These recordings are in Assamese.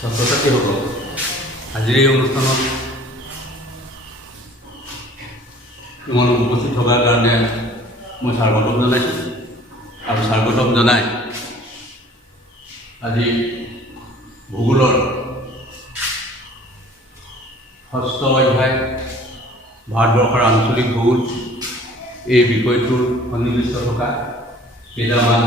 ছাত্ৰ ছাত্ৰীসকল, আজিৰ এই অনুষ্ঠানত তোমালোক উপস্থিত থকাৰ কাৰণে মই স্বাগতম জনাইছোঁ আৰু স্বাগতম জনাই আজি ভূগোলৰ ষষ্ঠ অধ্যায় ভাৰতবৰ্ষৰ আঞ্চলিক ভূগোল এই বিষয়টোৰ সন্নিৱিষ্ট থকা কেইটামান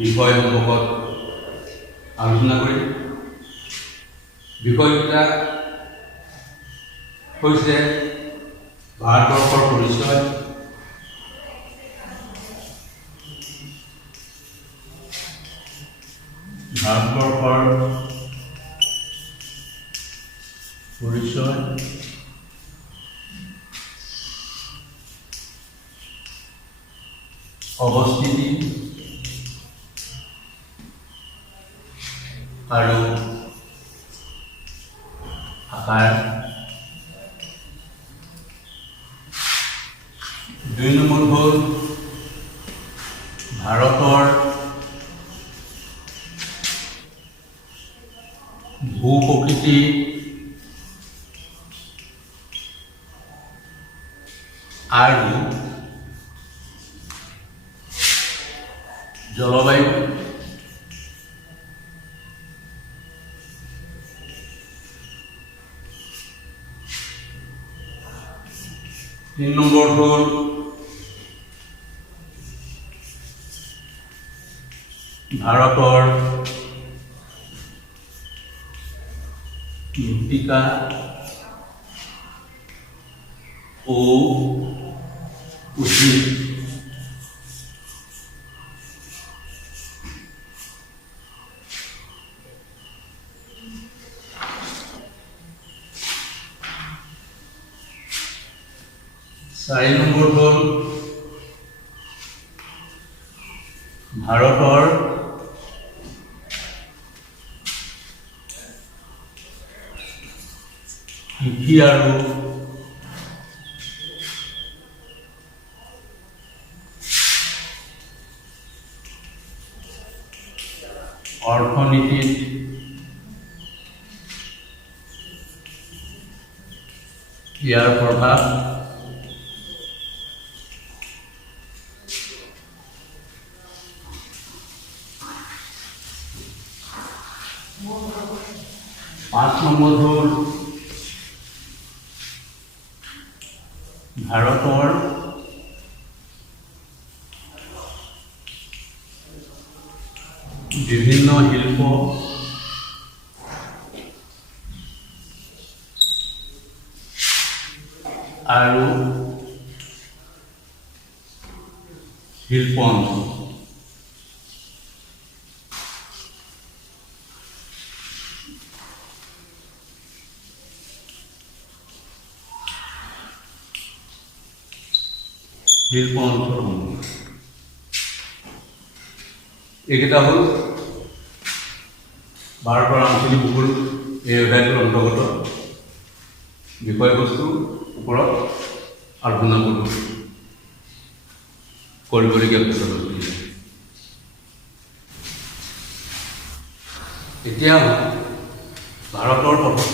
বিষয় সম্পৰ্কত আলোচনা কৰিম। বিষয়কেইটা হৈছে ভাৰতবৰ্ষৰ পৰিচয়, অৱস্থিতি আৰু আকাৰ। 2 নম্বৰ হ'ল ভাৰতৰ ভূ-প্ৰকৃতি আৰু জলবায়ু। 3 নম্বৰ হ'ল ভাৰতৰ মৃত্তিকা ও উদ্ভিদ। 4 নম্বৰ হ'ল ভাৰতৰ কৃষি আৰু অৰ্থনীতিত ইয়াৰ প্ৰভাৱ। 5 নম্বৰ হ'ল ভাৰতৰ বিভিন্ন শিল্প আৰু শিল্প অঞ্চল। 'শিল্প অঞ্চলসমূহ এইকেইটা হ'ল ভাৰতৰ আঞ্চলিক ভূগোল এই অধ্যায়টোৰ অন্তৰ্গত বিষয়বস্তুৰ ওপৰত আলোচনা কৰিবলগীয়া বিষয়বস্তু। এতিয়া ভাৰতবৰ্ষৰ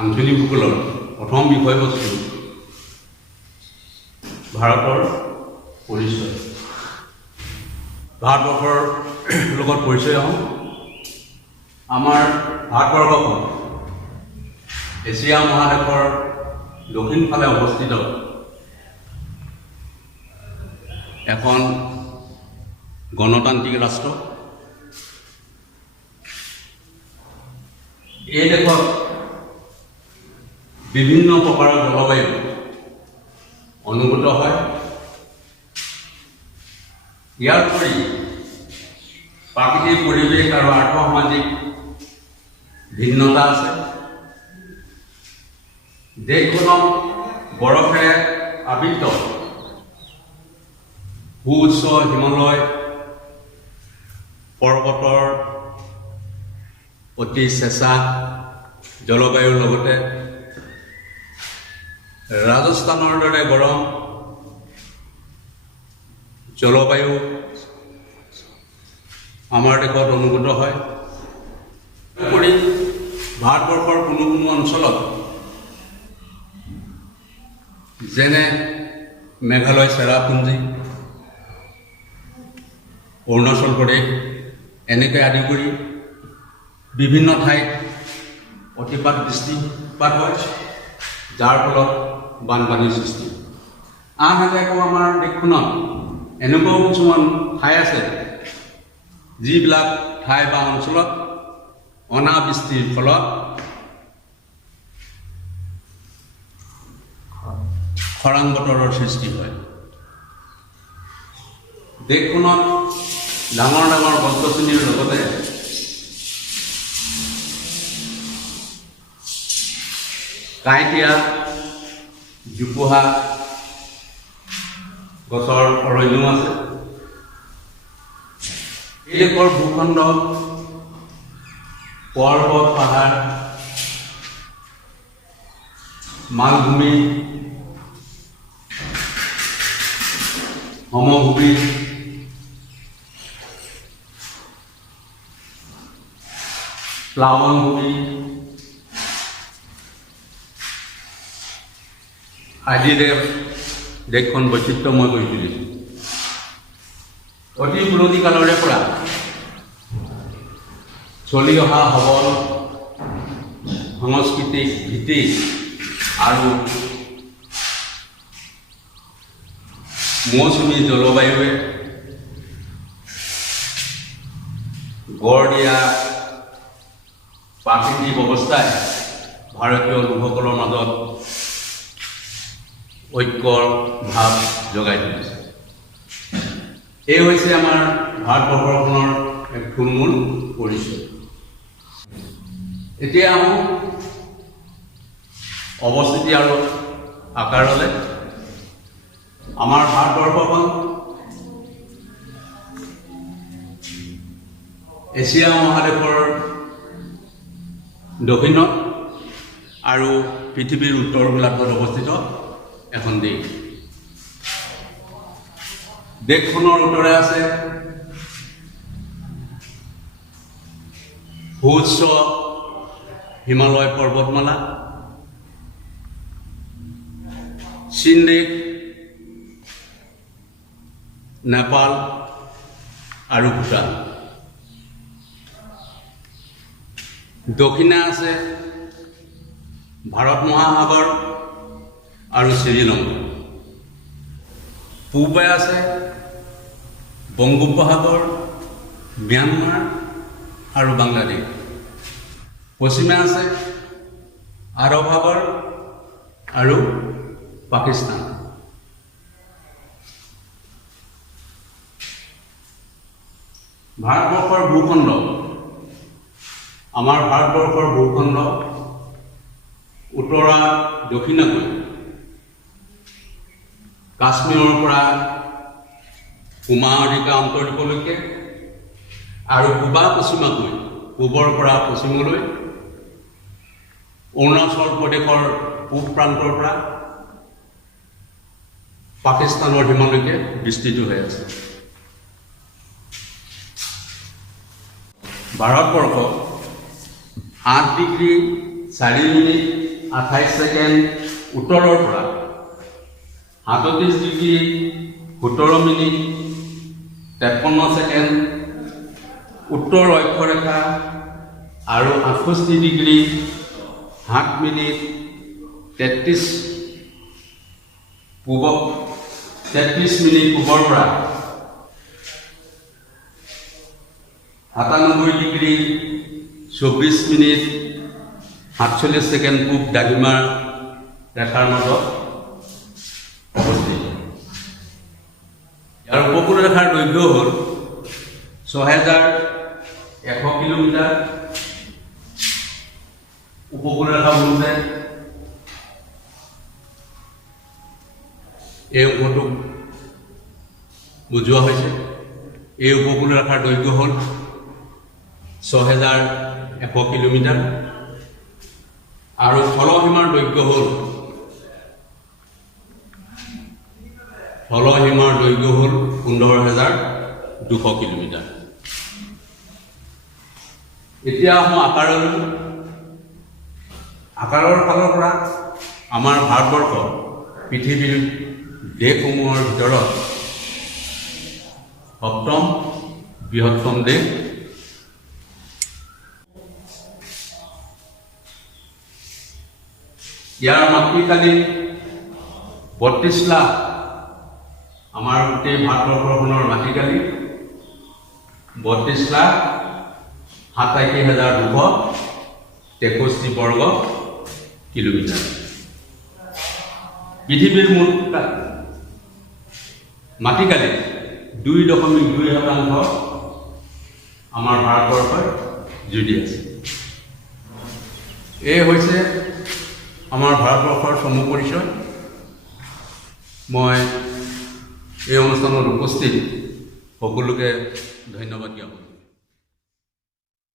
আঞ্চলিক ভূগোলৰ প্ৰথম বিষয়বস্তু ভাৰতৰ পৰিচয়। ভাৰতবৰ্ষৰ লগত পৰিচয় হওঁ। আমাৰ ভাৰতবৰ্ষখন এছিয়া মহাদেশৰ দক্ষিণ ফালে অৱস্থিত এখন গণতান্ত্ৰিক ৰাষ্ট্ৰ। এই দেশত বিভিন্ন প্ৰকাৰৰ জলবায়ু অনুভূত হয়। ইয়াৰ উপৰি প্ৰাকৃতিক পৰিৱেশ আৰু আৰ্থ-সামাজিক ভিন্নতা আছে। দেশখনক বৰফেৰে আবৃত সুউচ্চ হিমালয় পৰ্বতৰ অতি চেঁচা জলবায়ুৰ লগতে ৰাজস্থানৰ দৰে গৰম জলবায়ু আমাৰ দেশত অনুভূত হয়। কৰি ভাৰতবৰ্ষৰ কোনো কোনো অঞ্চলত যেনে মেঘালয় চেৰাপুঞ্জী, অৰুণাচল প্ৰদেশ এনেকৈ আদি কৰি বিভিন্ন ঠাইত অতিপাত বৃষ্টিপাত হয়, যাৰ ফলত বানপানীৰ সৃষ্টি। আনহাতে আকৌ আমাৰ দেশখনত এনেকুৱাও কিছুমান ঠাই আছে যিবিলাক ঠাই বা অঞ্চলত অনাবৃষ্টিৰ ফলত খৰাং বতৰৰ সৃষ্টি হয়। দেশখনত ডাঙৰ ডাঙৰ গছ গছনিৰ লগতে কাঁইটীয়া, জোপোহা গছৰ অৰণ্য আছে। এই দেশৰ ভূখণ্ড পৰ্বত পাহাৰ, মালভূমি, সমভূমি, প্লাৱনভূমি আদিৰে দেশখন বৈচিত্ৰ্যময় কৰি তুলিছে। অতি পুৰণি কালৰে পৰা চলি অহা সবল সাংস্কৃতিক ভিত্তি আৰু মৌচুমী জলবায়ুৱে গঢ় দিয়া প্ৰাকৃতিক অৱস্থাই ভাৰতীয় লোকসকলৰ মাজত ঐক্যৰ ভাৱ জগাই তুলিছে। এই হৈছে আমাৰ ভাৰতবৰ্ষখনৰ এক থুলমূল পৰিচয়। এতিয়া আহোঁ অৱস্থিতি আৰু আকাৰলৈ। আমাৰ ভাৰতবৰ্ষখন এছিয়া মহাদেশৰ দক্ষিণত আৰু পৃথিৱীৰ উত্তৰ গোলাৰ্ধত অৱস্থিত এখন দেশ। দেশখনৰ উত্তৰে আছে সুউচ্চ হিমালয় পৰ্বতমালা, চীন দেশ, নেপাল আৰু ভূটান। দক্ষিণে আছে ভাৰত মহাসাগৰ আৰু শ্ৰীলংকা। পূবে আছে বংগোপসাগৰ, ম্যানমাৰ আৰু বাংলাদেশ। পশ্চিমে আছে আৰৱ সাগৰ আৰু পাকিস্তান। ভাৰতবৰ্ষৰ ভূখণ্ড, আমাৰ ভাৰতবৰ্ষৰ ভূখণ্ড উত্তৰা দক্ষিণকৈ কাশ্মীৰৰ পৰা কুমাৰিকা অন্তৰ্দ্বীপলৈকে আৰু পূবা পশ্চিমাকৈ পূবৰ পৰা পশ্চিমলৈ অৰুণাচল প্ৰদেশৰ পূব প্ৰান্তৰ পৰা পাকিস্তানৰ সীমালৈকে বিস্তৃত হৈ আছে। ভাৰতবৰ্ষ 8 ডিগ্ৰী 4 মিনিট 28 ছেকেণ্ড উত্তৰৰ পৰা 37 ডিগ্ৰী 17 মিনিট 53 ছেকেণ্ড উত্তৰ অক্ষৰেখা আৰু 68 ডিগ্ৰী 7 মিনিট 33 মিনিট পূবৰ পৰা 97 ডিগ্ৰী 24 মিনিট 47 ছেকেণ্ড পূব দ্ৰাঘিমা ৰেখাৰ মাজত অৱস্থিত। ইয়াৰ উপকূল ৰেখাৰ দৈৰ্ঘ্য হ'ল 6100 কিলোমিটাৰ। উপকূল ৰেখা বুলিলে এই অংশটোক বুজোৱা হৈছে। এই উপকূল ৰেখাৰ দৈৰ্ঘ্য হ'ল 6100 কিলোমিটাৰ আৰু স্থলসীমাৰ দৈৰ্ঘ্য হ'ল 15200 কিলোমিটাৰ। এতিয়া আহোঁ আকাৰলৈ। আকাৰৰ ফালৰ পৰা আমাৰ ভাৰতবৰ্ষ পৃথিৱীৰ দেশসমূহৰ ভিতৰত সপ্তম বৃহত্তম দেশ। ইয়াৰ মাতৃকালি ৩২ লাখ। আমাৰ গোটেই ভাৰতবৰ্ষখনৰ মাটিকালি ৩২,৮৭,২৬৩ বৰ্গ কিলোমিটাৰ। পৃথিৱীৰ মুঠ মাটিকালি 2.2% আমাৰ ভাৰতবৰ্ষই জুৰি আছে। এই হৈছে আমাৰ ভাৰতবৰ্ষৰ চমু পৰিচয়। মই এই অনুষ্ঠানত উপস্থিত সকলোকে ধন্যবাদ জ্ঞাপন কৰিছোঁ।